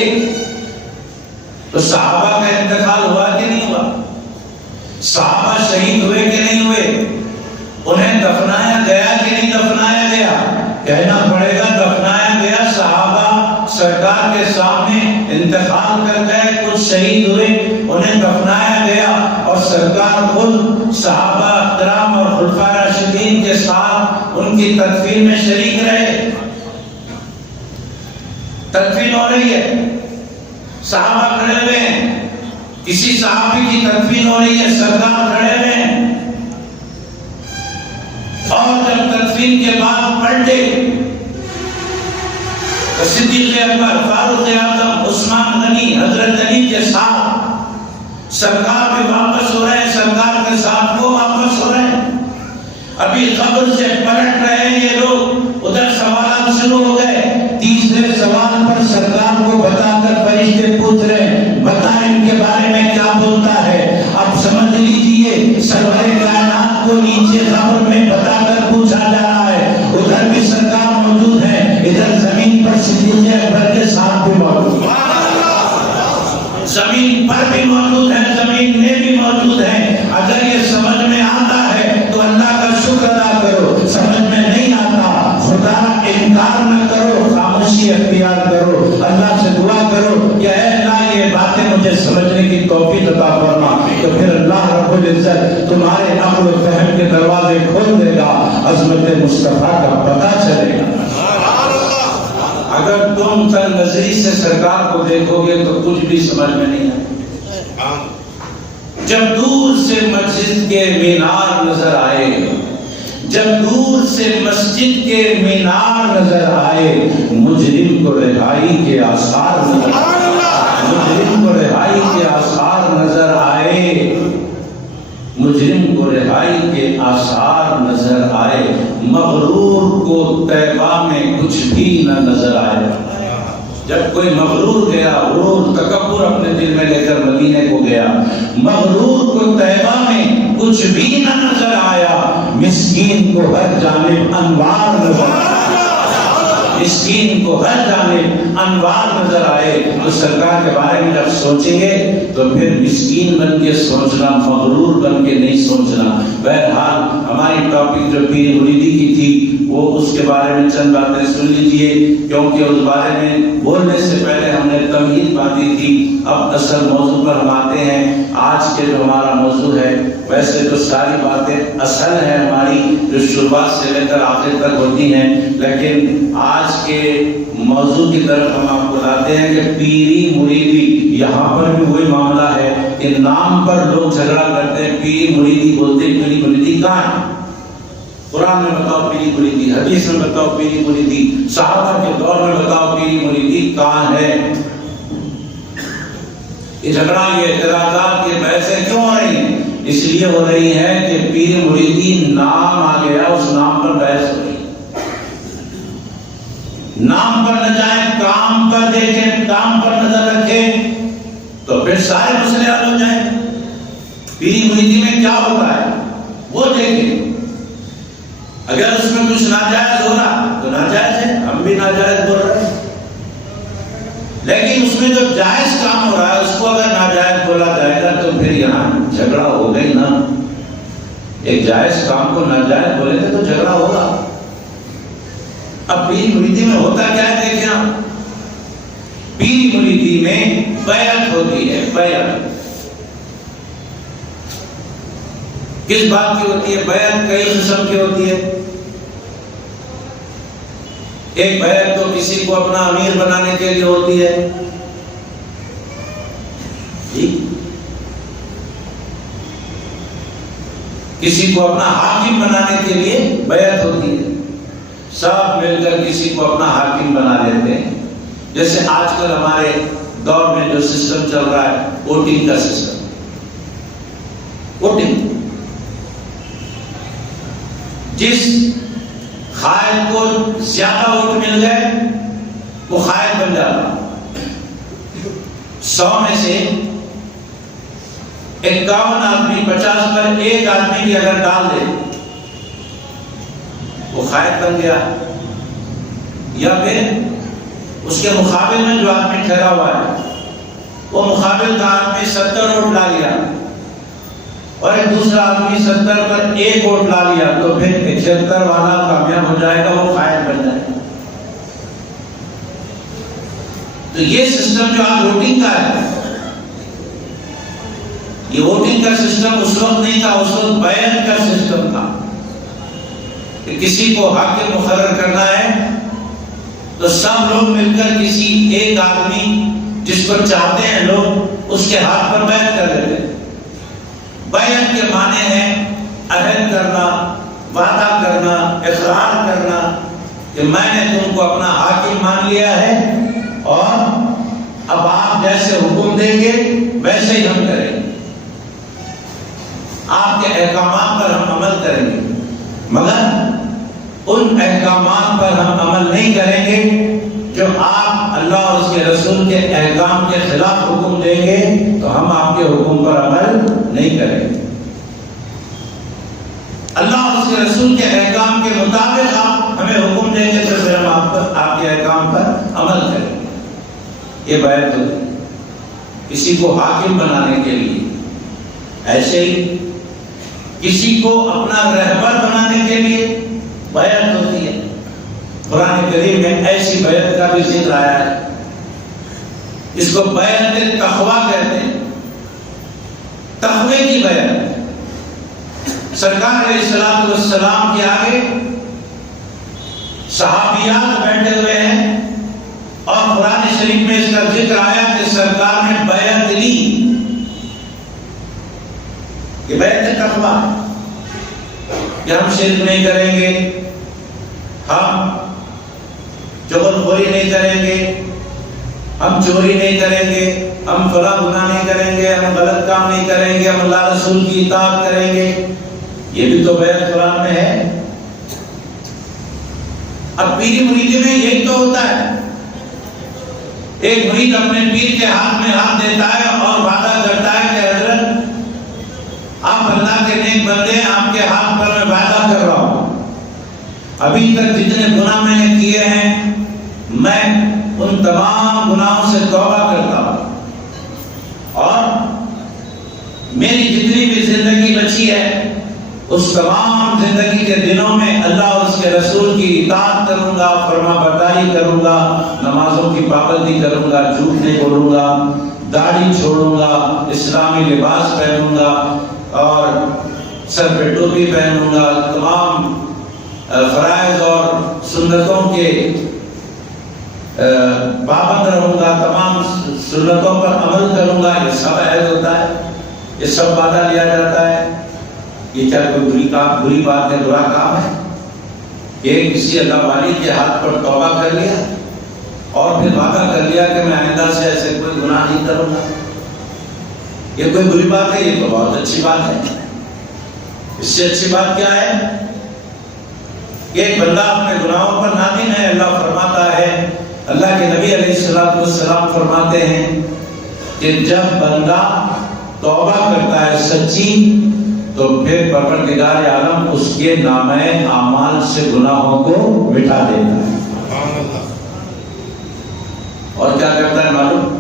تو صحابہ کا انتقال ہوا کہ نہیں ہوا؟ صحابہ شہید ہوئے کہ نہیں ہوئے؟ انہیں دفنایا گیا کہ نہیں دفنایا گیا؟ کہنا پڑے گا دفنایا گیا۔ صحابہ سرکار کے سامنے انتقال کر گئے، کچھ شہید ہوئے، انہیں دفنایا گیا، اور سرکار خود صحابہ کرام اور خلفائے راشدین کے ساتھ ان کی تدفین میں شریک رہے۔ تدفین ہو رہی ہے، صحابہ کھڑے ہوئے ہیں، کسی صحابی کی تدفین ہو رہی ہے، سرکار کھڑے ہوئے ہیں، اور جب تدفین کے بعد پلٹے تو صدیق اکبر، فاروق اعظم، عثمان غنی، حضرت علی کے ساتھ سرکار بھی واپس ہو رہے ہیں، سرکار کے ساتھ وہ واپس ہو رہے ہیں۔ ابھی قبر سے پلٹ رہے ہیں یہ لوگ، ادھر سوالات شروع ہو گئے۔ تیسرے سوال پر سرکار کو بتا کر فرشتے پوچھ رہے ہیں، بتائیں ان کے بارے میں کیا بولتا ہے۔ اب سمجھ لیجئے سرور کائنات کو نیچے قبر میں بتا کر پوچھا جا رہا ہے، ادھر بھی سرکار موجود ہے، ادھر زمین پر صدیق اکبر کے ساتھ بھی موجود ہے، زمین پر بھی موجود ہے، زمین میں بھی موجود ہے۔ اگر یہ سمجھ میں آتا ہے تو اللہ کا شکر ادا کرو، سمجھ میں نہیں آتا خدا انکار نہ کرو، خاموشی اختیار کرو، اللہ سے دعا کرو کہ اے اللہ یہ باتیں مجھے سمجھنے کی توفیق عطا فرما، تو پھر اللہ رب العزت تمہارے عقل و فہم کے دروازے کھول دے گا، عظمت مصطفیٰ کا پتہ چلے گا۔ اگر تم تن نظری سے سرکار کو دیکھو گے تو کچھ بھی سمجھ میں نہیں آئے۔ جب دور سے مسجد کے مینار نظر آئے، جب دور سے مسجد کے مینار نظر آئے، مجرم کو رہائی کے آثار نظر آئے، مجرم کو رہائی کے آثار نظر آئے، مجرم کو رہائی کے آثار نظر آئے، مغرور کو طیبہ میں کچھ بھی نہ نظر آئے۔ جب کوئی مغرور گیا، غرور تکبر اپنے دل میں لے کر مدینے کو گیا، مغرور کو طیبہ میں کچھ بھی نہ نظر آیا، مسکین کو ہر جانب انوار نظر آیا، مسکین کو ہر جانب انوار نظر آئے۔ تو سرکار کے بارے میں جب سوچیں گے تو پھر مسکین بن کے سوچنا، مغرور بن کے نہیں سوچنا۔ بہرحال ہماری ٹاپک جو پیر مریدی کی تھی وہ اس کے بارے میں چند باتیں سن لیجئے، کیونکہ اس بارے میں بولنے سے پہلے ہم نے تمہید باندھی تھی۔ اب اصل موضوع پر ہم آتے ہیں۔ آج کے جو ہمارا موضوع ہے، ویسے تو ساری باتیں اصل ہیں ہماری جو شروعات سے لے کر آخر تک ہوتی ہیں، لیکن آج کے موضوع کی طرف ہم آپ کو لاتے ہیں کہ پیری مریدی۔ یہاں پر بھی وہی معاملہ ہے کہ نام پر لوگ جھگڑا کرتے ہیں، پیری مریدی بولتے ہیں، پیری مریدی کہاں ہے؟ قرآن میں بتاؤ پیری مریدی، حدیث میں بتاؤ پیری مریدی، صحابہ کے دور میں بتاؤ پیری مریدی کہاں ہے؟ یہ جھگڑا، یہ اعتراضات، یہ بحثیں کیوں ہو رہی ہیں؟ اس لیے ہو رہی ہیں کہ پیر مریدی نام آ گیا، اس نام پر بحث ہو رہی ہے۔ نام پر نہ جائیں، کام پر دیکھیں، کام پر نظر رکھیں تو پھر سارے مسئلے حل ہو جائیں۔ پیری مریدی میں کیا ہوتا ہے وہ دیکھیں، اگر اس میں کچھ ناجائز ہو رہا تو ناجائز ہے، ہم بھی ناجائز بول رہے ہیں، لیکن اس میں جو جائز کام ہو رہا ہے اس کو اگر ناجائز بولا جائے گا تو پھر یہاں جھگڑا ہو گئی نا۔ ایک جائز کام کو ناجائز بولے گا تو جھگڑا ہوگا۔ اب پیر مریدی میں ہوتا کیا ہے دیکھیں آپ، پیر مریدی میں بیعت ہوتی ہے۔ بیعت کس بات کی ہوتی ہے؟ بیعت کئی قسم کی ہوتی ہے۔ ایک بیعت تو کسی کو اپنا امیر بنانے کے لیے ہوتی ہے، کسی کو اپنا حاکم بنانے کے لیے بیعت ہوتی ہے، سب مل کر کسی کو اپنا حاکم بنا لیتے ہیں۔ جیسے آج کل ہمارے دور میں جو سسٹم چل رہا ہے، ووٹنگ کا سسٹم، ووٹنگ، جس قائد کو زیادہ ووٹ مل گئے وہ قائد بن جاتا۔ 100 میں سے 51 آدمی 50 پر ایک آدمی بھی اگر ڈال دے وہ قائد بن گیا، یا پھر اس کے مقابل میں جو آدمی ٹھہرا ہوا ہے وہ مقابل کا آدمی 70 ووٹ لا لیا اور ایک دوسرا آدمی 70 پر 1 ووٹ لا لیا تو پھر 71 والا کامیاب ہو جائے گا، وہ قائد بن جائے گا۔ تو یہ سسٹم جو آج ووٹنگ کا ہے، یہ ووٹنگ کا سسٹم اس وقت نہیں تھا، اس وقت بیعت کا سسٹم تھا کہ کسی کو حاکم مقرر کرنا ہے تو سب لوگ مل کر کسی ایک آدمی جس کو چاہتے ہیں لوگ اس کے ہاتھ پر بیعت کر لیتے ہیں۔ بیعت کے معنی ہے عہد کرنا، وعدہ کرنا، اقرار کرنا کہ میں نے تم کو اپنا حاکم مان لیا ہے اور اب آپ جیسے حکم دیں گے ویسے ہی ہم کریں گے، آپ کے احکامات پر ہم عمل کریں گے، مگر ان احکامات پر ہم عمل نہیں کریں گے جو آپ اللہ اور اس کے رسول کے احکام کے خلاف حکم دیں گے تو ہم آپ کے حکم پر عمل نہیں کریں گے۔ اللہ اور اس کے رسول کے احکام کے مطابق آپ ہمیں حکم دیں گے تو پھر ہم آپ کے احکام پر عمل کریں گے۔ یہ بیعت ہوتی ہے کسی کو حاکم بنانے کے لیے، ایسے ہی کسی کو اپنا رہبر بنانے کے لیے بیعت ہوتی ہے۔ قرآن کریم میں ایسی بیعت کا بھی ذکر آیا ہے، اس کو بیعت تقویٰ کہتے ہیں، تقوی کی بیعت۔ سرکار علیہ الصلوۃ والسلام کے آگے صحابیات بیٹھے ہوئے ہیں اور قرآن شریف میں اس کا ذکر آیا کہ سرکار نے بیعت لی، یہ بیعت تقویٰ کہ ہم شرک نہیں کریں گے، ہم چغل خوری نہیں کریں گے، ہم چوری نہیں کریں گے، ہم فلاں گناہ نہیں کریں گے، ہم غلط کام نہیں کریں گے، ہم اللہ رسول کی اطاعت کریں گے۔ یہ بھی تو بیعت قرآن میں ہے۔ اب پیری مریدی میں یہی تو ہوتا ہے، ایک مرید اپنے پیر کے ہاتھ میں ہاتھ دیتا ہے اور وعدہ کرتا ہے کہ حضرت آپ اللہ کے نیک بندے ہیں، آپ کے ہاتھ پر میں وعدہ کر رہا ہوں، ابھی تک جتنے گناہ میں نے کیے ہیں میں ان تمام گناہوں سے توبہ کرتا ہوں اور میری جتنی بھی زندگی بچی ہے اس تمام زندگی کے دنوں میں اللہ اور اس کے رسول کی اطاعت کروں گا، فرما برداری کروں گا، نمازوں کی پابندی کروں گا، جھوٹ نہیں بولوں گا، داڑھی چھوڑوں گا، اسلامی لباس پہنوں گا اور سر پہ ٹوپی پہنوں گا، تمام فرائض اور سنتوں کے پابند رہوں گا، تمام سنتوں پر عمل کروں گا۔ یہ سب عہد ہوتا ہے، یہ سب وعدہ لیا جاتا ہے۔ یہ کیا کوئی بری بات ہے، برا کام ہے؟ یہ کسی اللہ والی کے ہاتھ پر توبہ کر لیا اور پھر وعدہ کر لیا کہ میں آئندہ سے ایسے کوئی گناہ نہیں کروں گا، یہ کوئی بری بات ہے؟ یہ تو بہت اچھی بات ہے۔ اس سے اچھی بات کیا ہے کہ ایک بندہ اپنے گناہوں پر نادم ہے۔ اللہ فرماتا ہے، اللہ کے نبی علیہ الصلوۃ والسلام فرماتے ہیں کہ جب بندہ توبہ کرتا ہے سچی تو پھر پروردگار عالم اس کے نامہ اعمال سے گناہوں کو مٹا دیتا ہے۔ اور کیا کرتا ہے معلوم؟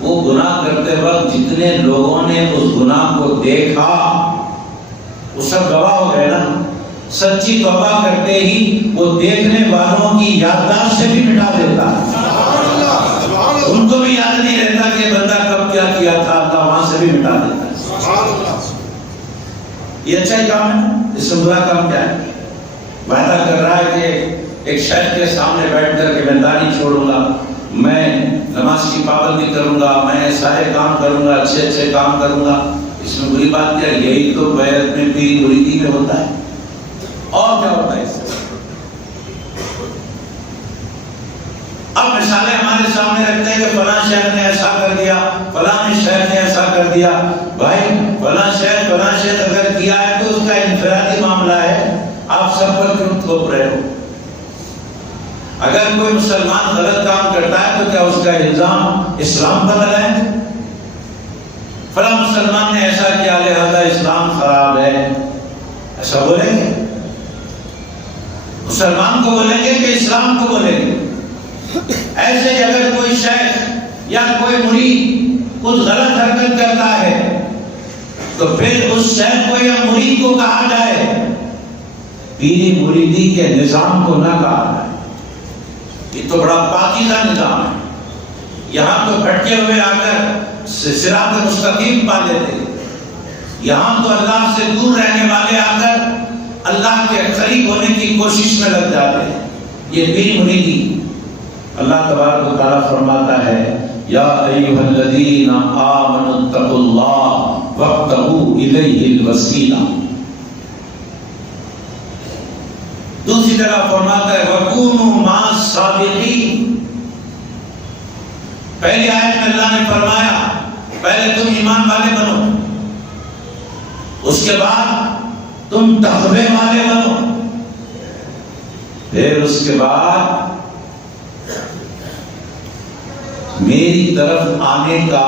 وہ گناہ کرتے وقت جتنے لوگوں نے اس گناہ کو دیکھا وہ سب گواہ ہو گئے نا۔ سچی توبہ کرتے ہی وہ دیکھنے والوں کی یادداشت سے بھی مٹا دیتا ہے، ان کو بھی یاد نہیں رہتا کہ بندہ کب کیا کیا تھا، اللہ وہاں سے بھی مٹا دیتا ہے۔ یہ اچھا ہی کام ہے، اس سے برا کام کیا ہے؟ وعدہ کر رہا ہے کہ ایک شیخ کے سامنے بیٹھ کر کے میں داڑھی چھوڑوں گا، میں نماز کی پابندی کروں گا، میں سارے کام کروں گا، اچھے اچھے کام کروں گا، اس میں بری بات کیا ہے؟ یہی تو بیعت میں پیری مریدی میں ہوتا ہے۔ اور کیا ہوتا ہے اس سے؟ اب مثالیں ہمارے سامنے رکھتے ہیں کہ فلاں شیخ نے ایسا کر دیا، فلاں شیخ نے ایسا کر دیا۔ بھائی فلاں شیخ اگر کیا ہے تو اس کا انفرادی معاملہ ہے، آپ سب پر کیوں تھوپ رہے ہو؟ اگر کوئی مسلمان غلط کام کرتا ہے تو کیا اس کا الزام اسلام پر لگائیں؟ فلاں مسلمان نے ایسا کیا لہذا اسلام خراب ہے، ایسا بولیں گے؟ مسلمان کو بولیں گے کہ اسلام کو بولیں گے؟ ایسے ہی اگر کوئی شیخ یا کوئی مرید کچھ غلط حرکت کرتا ہے تو پھر اس شیخ کو یا مرید کو کہا جائے، پیری مریدی کے نظام کو نہ کہا جائے۔ یہ تو بڑا پاکیزہ نظام ہے۔ یہاں تو بھٹکے ہوئے آ کر صراط مستقیم پا لیتے، یہاں تو اللہ سے دور رہنے والے آ کر اللہ کے قریب ہونے کی کوشش میں لگ جاتے ہیں۔ یہ پیری مریدی۔ اللہ تبارک و تعالیٰ فرماتا ہے یا ایھا الذین آمنوا اتقوا اللہ وابتغوا الیہ الوسیلہ۔ دوسری طرح فرماتا ہے وَكُونُوا مَعَ الصَّادِقِينَ۔ پہلی آیت میں اللہ نے فرمایا پہلے تم ایمان والے بنو، اس کے بعد تم تقوی والے بنو، پھر اس کے بعد میری طرف آنے کا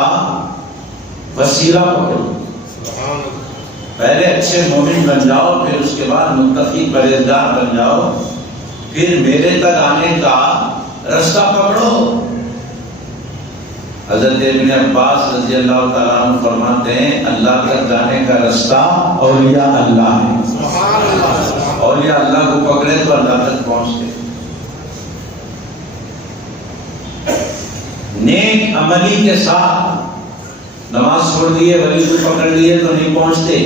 وسیلہ پکڑو۔ پہلے اچھے مومن بن جاؤ، پھر اس کے بعد متقی پرہیزگار بن جاؤ، پھر میرے تک آنے کا رستہ پکڑو۔ حضرت ابن عباس رضی اللہ تعالیٰ عنہ فرماتے ہیں اللہ تک جانے کا رستہ اولیاء اللہ ہے۔ اولیاء اللہ کو پکڑے تو اللہ تک پہنچتے۔ نیک عملی کے ساتھ نماز چھوڑ دیے ولی کو پکڑ لیے تو نہیں پہنچتے،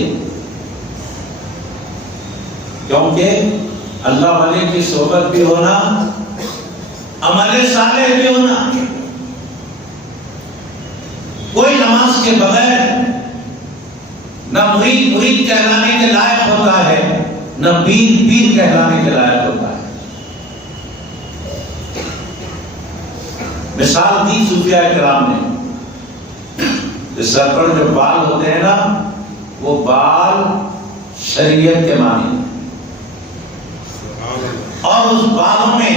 کیونکہ اللہ والے کی صحبت بھی ہونا، عمل صالح بھی ہونا۔ کوئی نماز کے بغیر نہ مرید کہلانے کے لائق ہوتا ہے، نہ پیر کہلانے کے لائق ہوتا ہے۔ مثال دی صوفیاء کرام نے، سر پر جو بال ہوتے ہیں نا وہ بال شریعت کے معنی، اور اس بالوں میں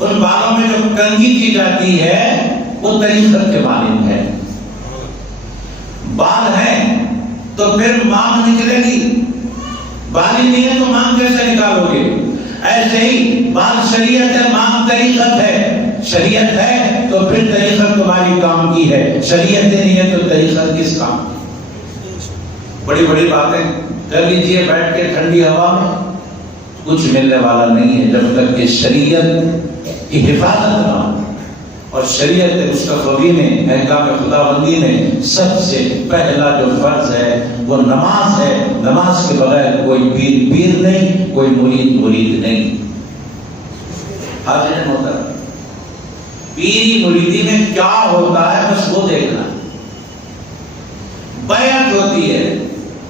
ان بالوں میں جو کنگھی کی جاتی ہے وہ طریقت کے معنی ہے۔ بال ہے تو پھر مانگ نکلے گی، بال ہی نہیں ہے تو مانگ کیسے نکالو گے؟ ایسے ہی بال شریعت ہے، مانگ طریقت ہے۔ شریعت ہے تو پھر طریقت تمہاری کام کی ہے، شریعت نہیں ہے تو طریقت کس کام کی؟ بڑی بڑی باتیں کر لیجئے بیٹھ کے ٹھنڈی ہوا میں، کچھ ملنے والا نہیں ہے جب تک کہ شریعت کی حفاظت نہ ہو۔ اور شریعت مصطفی میں احکام خداوندی میں سب سے پہلا جو فرض ہے وہ نماز ہے۔ نماز کے بغیر کوئی پیر نہیں، کوئی مرید نہیں۔ حاضرین محترم، پیری مریدی میں کیا ہوتا ہے بس وہ دیکھنا۔ بیعت ہوتی ہے،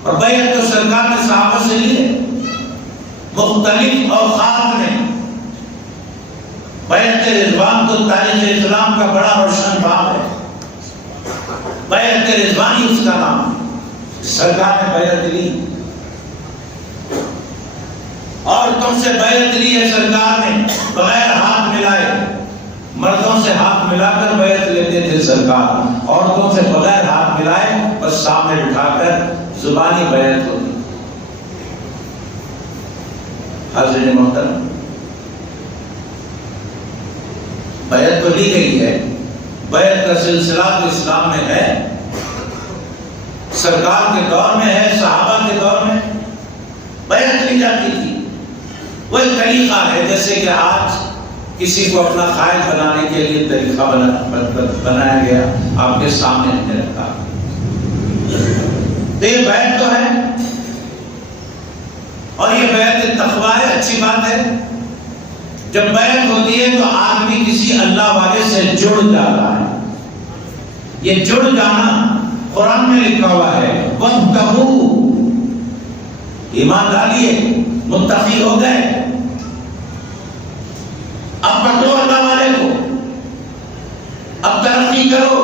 اور بیعت تو سرکار نے صحابہ سے لی ہے مختلف اوقات میں۔ بیعت رضوان تو تاریخ اسلام کا بڑا روشن باب ہے، بیعت رضوانی اس کا نام ہے۔ سرکار نے بیعت لی اور تم سے بیعت لی ہے سرکار نے بغیر ہاتھ ملائے۔ مردوں سے ہاتھ ملا کر بیعت لیتے تھے سرکار، عورتوں سے بغیر ہاتھ ملائے بس سامنے بٹھا کر زبانی بیعت ہوتی۔ حاضرین محترم، بیعت تو لی گئی ہے، بیعت کا سلسلہ تو اسلام میں ہے، سرکار کے دور میں ہے، صحابہ کے دور میں بیعت لی جاتی تھی۔ وہ ایک طریقہ ہے، جیسے کہ آج کسی کو اپنا قائد بنانے کے لیے طریقہ بنایا گیا، آپ کے سامنے ہم نے رکھا۔ تو یہ بیعت تو ہے، اور یہ بیعت تقویٰ ہے، اچھی بات ہے۔ جب بیعت ہوتی ہے تو آدمی کسی اللہ والے سے جڑ جاتا ہے۔ یہ جڑ جانا قرآن میں لکھا ہوا ہے، وَاتَّقُوا، ایمان ڈالیے، متقی ہو گئے۔ اب پکڑو اللہ والے کو، اب ترقی کرو،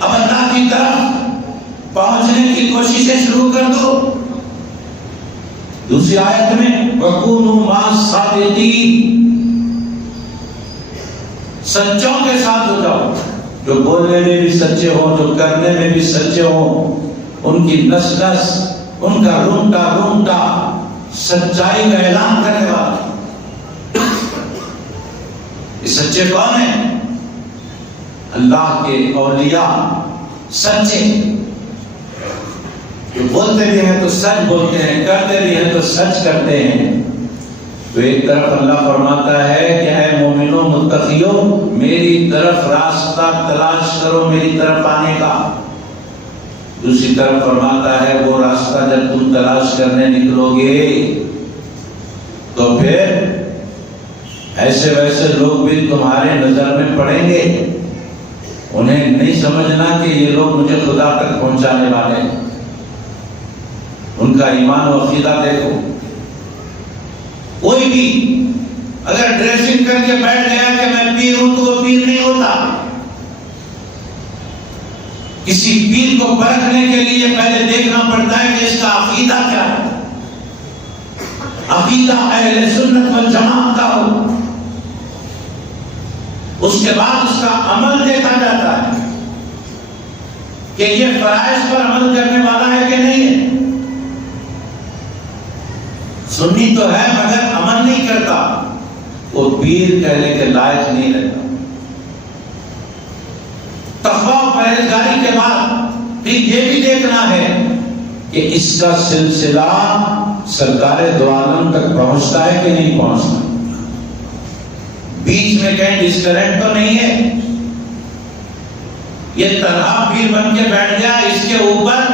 اب اللہ کی طرف پہنچنے کی کوششیں شروع کر دو۔ دوسری آیت میں وَكُونُوا مَعَ الصَّادِقِينَ، سچوں کے ساتھ ہو جاؤ، جو بولنے میں بھی سچے ہوں، جو کرنے میں بھی سچے ہوں، ان کی نس نس، ان کا رونٹا رونٹا سچائی کا اعلان کرنے والا۔ سچے کون ہیں؟ اللہ کے اولیاء سچے، جو بولتے بھی ہیں تو سچ بولتے ہیں، کرتے بھی ہیں تو سچ کرتے ہیں۔ تو ایک طرف اللہ فرماتا ہے کہ اے مومنوں متقیوں میری طرف راستہ تلاش کرو میری طرف آنے کا، دوسری طرف فرماتا ہے وہ راستہ جب تم تلاش کرنے نکلو گے تو پھر ایسے ویسے لوگ بھی تمہارے نظر میں پڑیں گے، انہیں نہیں سمجھنا کہ یہ لوگ مجھے خدا تک پہنچانے والے ہیں۔ ان کا ایمان و عقیدہ دیکھو، کوئی بھی اگر ڈریسنگ کر کے بیٹھ گیا کہ میں پیر ہوں تو وہ پیر نہیں ہوتا۔ کسی پیر کو پرکھنے کے لیے پہلے دیکھنا پڑتا ہے کہ اس کا عقیدہ کیا ہے، عقیدہ اہل سنت والجماعت کا ہو، اس کے بعد اس کا عمل دیکھا جاتا ہے کہ یہ فرائض پر عمل کرنے والا ہے کہ نہیں ہے۔ سنی تو ہے مگر عمل نہیں کرتا، وہ پیر کہنے کے لائق نہیں رہتا۔ تقویٰ و پرہیزگاری کے بعد پھر یہ بھی دیکھنا ہے کہ اس کا سلسلہ سرکار دو عالم تک پہنچتا ہے کہ نہیں پہنچتا، بیچ میں کہیں ڈسکنیکٹ تو نہیں ہے، یہ تنہا پیر بن کے بیٹھ گیا، اس کے اوپر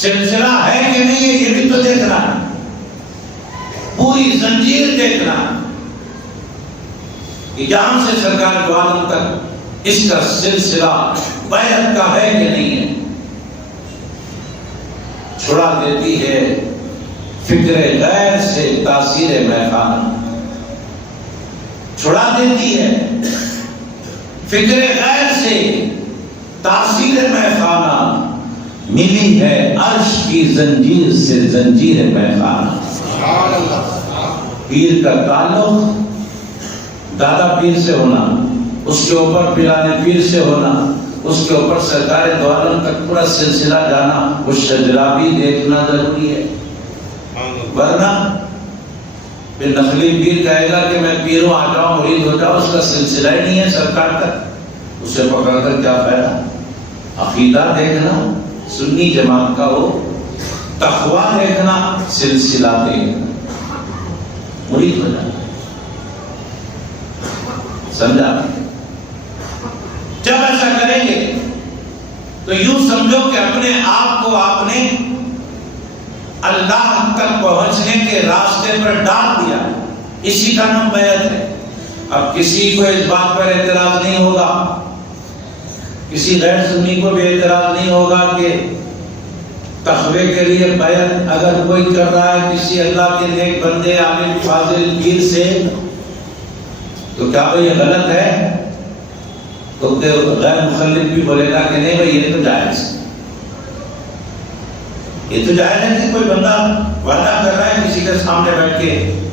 سلسلہ ہے کہ نہیں ہے یہ بھی تو دیکھنا ہے، پوری زنجیر دیکھنا کہ یہاں سے سرکار دو عالم تک اس کا سلسلہ بیعت کا ہے کہ نہیں ہے۔ چھڑا دیتی ہے فکر غیر سے تاثیر میخانہ، چھڑا دیتی ہے فکر غیر سے تاثیر میخانہ، ملی ہے عرش کی زنجیر سے زنجیر میخانہ۔ پیر کا تعلق دادا پیر سے ہونا، اس کے اوپر پیرانے پیر سے ہونا، اس کے اوپر سرکار دو عالم تک پورا سلسلہ جانا، وہ شجرہ بھی دیکھنا ضروری ہے، ورنہ پھر نقلی پیر کہے گا کہ میں پیروں آ جاؤں مرید ہو جاؤں، اس کا سلسلہ ہی نہیں ہے سرکار تک، اسے پکڑ کر کیا فائدہ۔ عقیدہ دیکھنا سنی جماعت کا ہو، تقویٰ دیکھنا، سلسلہ دیکھنا، مرید ہو جانا، سمجھا؟ جب ایسا کریں گے تو یوں سمجھو کہ اپنے آپ کو آپ نے اللہ تک پہنچنے کے راستے پر ڈال دیا، اسی کا نام بیعت ہے۔ اب کسی کو اس بات پر اعتراض نہیں ہوگا، کسی غیر سنی کو بھی اعتراض نہیں ہوگا کہ تقوی کے لیے بیعت اگر کوئی کر رہا ہے کسی اللہ کے نیک بندے عالم فاضل پیر سے تو کیا بھئی یہ غلط ہے؟ تو غیر مخلف بھی بولے گا کہ نہیں بھئی یہ تو جائز ہے، یہ تو جائز ہے کہ کوئی بندہ وعدہ کر رہا ہے کسی کے سامنے بیٹھ کے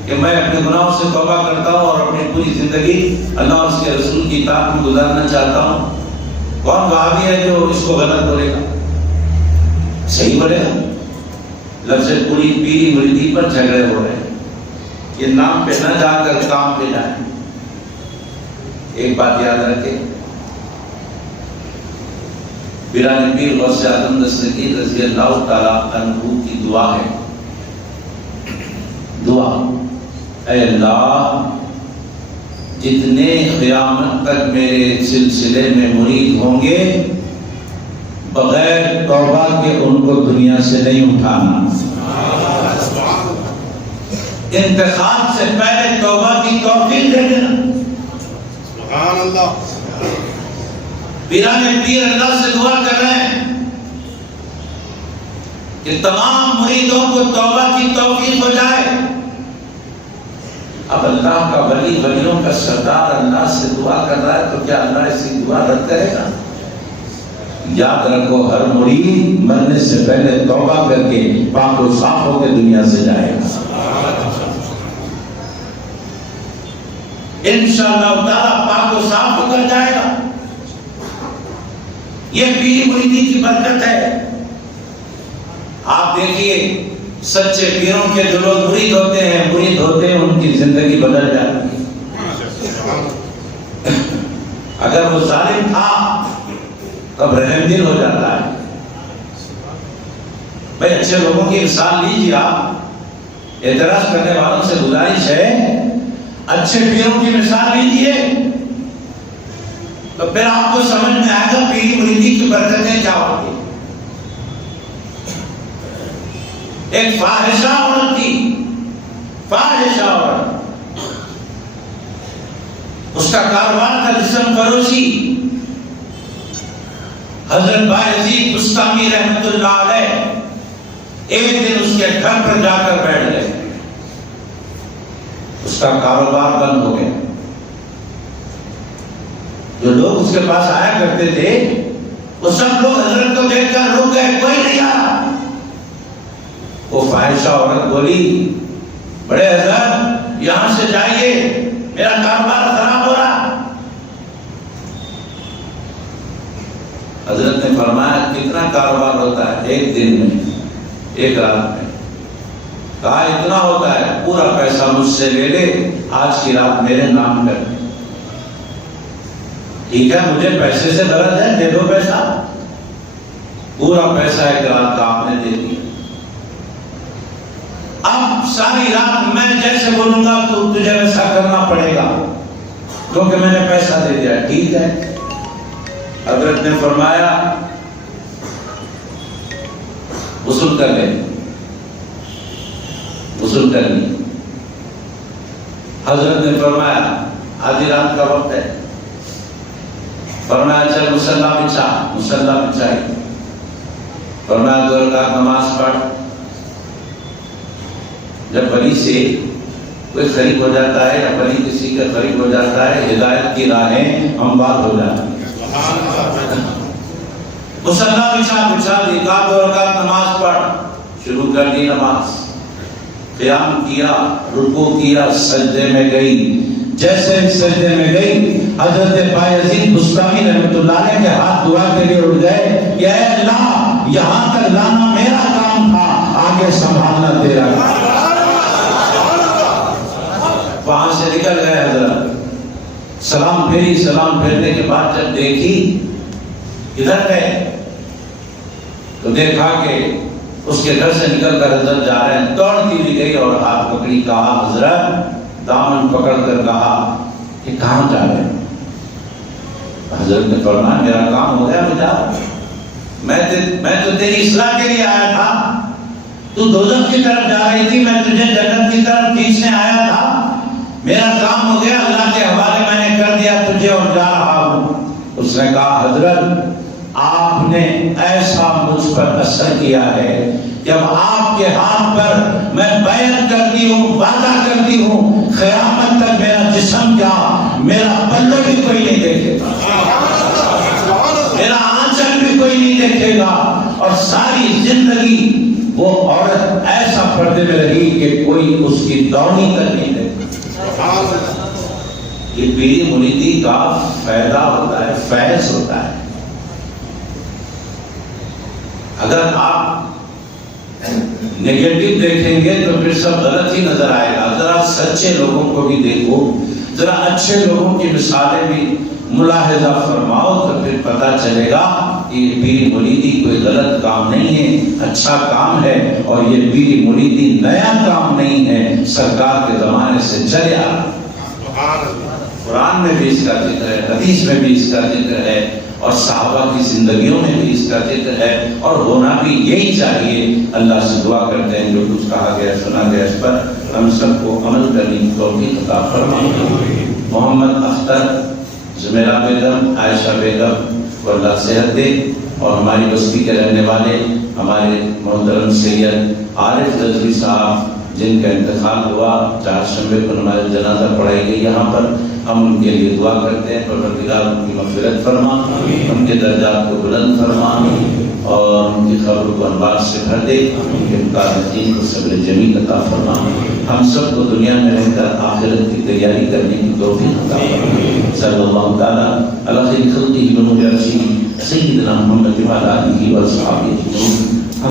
کہ میں اپنے گناہوں سے توبہ کرتا ہوں اور اپنی پوری زندگی اللہ اور اس کے رسول کی اطاعت میں گزارنا چاہتا ہوں، کون وہابی ہے جو اس کو غلط بولے گا؟ صحیح بولے گا؟ لفظ پوری پیری مریدی پر جھگڑے ہو رہے ہیں، یہ نام پہ نہ جا کر کام پہ جائیں۔ ایک بات یاد رکھیں، پیران پیر غوث اعظم دستگیر رضی اللہ تعالیٰ عنہ کی دعا ہے، دعا اے اللہ جتنے قیامت تک میرے سلسلے میں مرید ہوں گے بغیر توبہ کے ان کو دنیا سے نہیں اٹھانا، انتخاب سے پہلے توبہ کی توفیق دے دینا۔ سبحان اللہ۔ پیران پیر اللہ سے دعا کر رہے ہیں کہ تمام مریدوں کو توبہ کی توفیق ہو جائے۔ اب اللہ کا ولی ولیوں کا سردار اللہ سے دعا کر رہا ہے تو کیا اللہ اسی دعا رد کرے گا؟ یاد رکھو ہر مرید مرنے سے پہلے توبہ کر کے پاک و صاف ہو کے دنیا سے جائے گا، انشاءاللہ تعالیٰ پاک و صاف ہو کر جائے گا۔ یہ پیری مریدی کی برکت ہے۔ آپ دیکھیے سچے پیروں کے جو لوگ مرید ہوتے ہیں ان کی زندگی بدل جاتی ہے۔ اگر وہ ظالم تھا تب رحم دل ہو جاتا ہے. بھائی اچھے لوگوں کی مثال لیجیے آپ. اعتراض کرنے والوں سے گزارش ہے اچھے پیروں کی مثال لیجیے تو پھر آپ کو سمجھ میں آئے گا پیری مریدی کی برکتیں کیا ہوتی. ایک فاحشہ عورت تھی، فاحشہ عورت، اس کا کاروبار تھا جسم فروشی. حضرت بایزید بستامی رحمت اللہ علیہ ایک دن اس کے گھر پر جا کر بیٹھ گئے. اس کا کاروبار بند ہو گیا. جو لوگ اس کے پاس آیا کرتے تھے وہ سب لوگ حضرت کو دیکھ کر رک گئے، کوئی نہیں آیا. وہ فاحشہ عورت بولی بڑے حضرت یہاں سے جائیے، میرا کاروبار خراب ہو رہا. حضرت نے فرمایا کتنا کاروبار ہوتا ہے ایک دن میں، ایک رات میں؟ کہا اتنا ہوتا ہے، پورا پیسہ مجھ سے لے لے، آج کی رات میرے نام کر. ٹھیک ہے مجھے پیسے سے غرض ہے، دے دو پیسہ. پورا پیسہ ایک رات کا آپ نے دے دیا. اب ساری رات میں جیسے بولوں گا تو تجھے ویسا کرنا پڑے گا کیونکہ میں نے پیسہ دے دیا. ٹھیک ہے. حضرت نے فرمایا وصول کر لے، وصول کر لی. حضرت نے فرمایا آدھی رات کا وقت ہے. فرمایا چل مصلی بچھا، مصلی بچھائی. فرمایا 2 رکعت نماز پڑھ. جب ولی سے کوئی قریب ہو جاتا ہے یا ولی کسی کے قریب ہو جاتا ہے ہدایت کی راہیں ہموار ہو جاتی ہیں. مصلی بچھا دی، 2 رکعت نماز پڑھ. شروع کر دی نماز. قیام کیا، رکوع کیا، سجدے میں گئی. جیسے سجدے میں گئی حضرت بایزید بستامی رحمت اللہ علیہ کے ہاتھ دعا کے لیے اٹھ گئے کہ اے اللہ یہاں تک لانا میرا کام تھا، آگے سنبھالنا تیرا کام. وہاں سے نکل گئے حضرت. سلام پھیری. سلام پھیرنے کے بعد جب دیکھی ادھر ہے تو دیکھا کہ اس کے گھر سے نکل کر حضرت جا رہے ہیں. دوڑتی بھی گئی اور ہاتھ پکڑی. کہا حضرت، دامن پکڑ کر کہا کہ کہاں جا رہے ہیں؟ حضرت نے فرمایا میرا کام ہو گیا، میں جا رہا ہوں. میں تو تیری اصلاح کے لیے آیا تھا. تو دوزخ کی طرف جا رہی تھی، میں تجھے جنت کی طرف کھینچنے آیا تھا. میرا کام ہو گیا، اللہ کے حوالے میں نے کر دیا تجھے اور جا رہا ہوں. اس نے کہا حضرت آپ نے ایسا مجھ پر اثر کیا ہے کہ اب آپ کے ہاتھ پر میں بیعت کرتی ہوں، وعدہ کرتی ہوں، قیامت تک میرا جسم کیا میرا پلو بھی کوئی نہیں دیکھے گا، میرا آنچل بھی کوئی نہیں دیکھے گا. اور ساری زندگی وہ عورت ایسا پردے میں رہی کہ کوئی اس کی دونی تک نہیں دیکھے. یہ پیری مریدی کا فائدہ ہوتا ہے، فیض ہوتا ہے. اگر آپ نیگیٹو دیکھیں گے تو پھر سب غلط ہی نظر آئے گا. ذرا سچے لوگوں کو بھی دیکھو، ذرا اچھے لوگوں کی مثالیں بھی ملاحظہ فرماؤ تو پھر پتہ چلے گا کہ یہ پیری مریدی کوئی غلط کام نہیں ہے، اچھا کام ہے. اور یہ پیری مریدی نیا کام نہیں ہے، سرکار کے زمانے سے چلے آ رہا. قرآن میں بھی اس کا ذکر ہے، حدیث میں بھی اس کا ذکر ہے، اور صحابہ کی زندگیوں میں بھی اس کا ذکر ہے، اور ہونا بھی یہی چاہیے. اللہ سے دعا کرتے ہیں جو کچھ کہا گیا سنا گیا اس پر ہم سب کو عمل کرنے کی توفیق عطا فرمائے. محمد اختر، زمیرہ بیگم، عائشہ بیگم کو اللہ صحت دے. اور ہماری بستی کے رہنے والے ہمارے محترم سید عارف رضوی صاحب جن کا انتقال ہوا 4 شنبے کو نماز جنازہ پڑھائی گئی یہاں پر، ہم ان کے لیے دعا کرتے ہیں. پروردگار ان کی مغفرت فرما، ان کے درجات کو بلند فرما، اور ان کی خبر کو انوار سے بھر دے، ان کے مقابلین کو صبر جمیل عطا فرما. ہم سب کو دنیا میں رہ کر آخرت کی تیاری کرنے کی توفیق عطا فرما. صلی اللہ تعالیٰ علی خیر خلقہ ونور عرشہ سیدنا محمد وعلی آلہ وصحبہ اجمعین.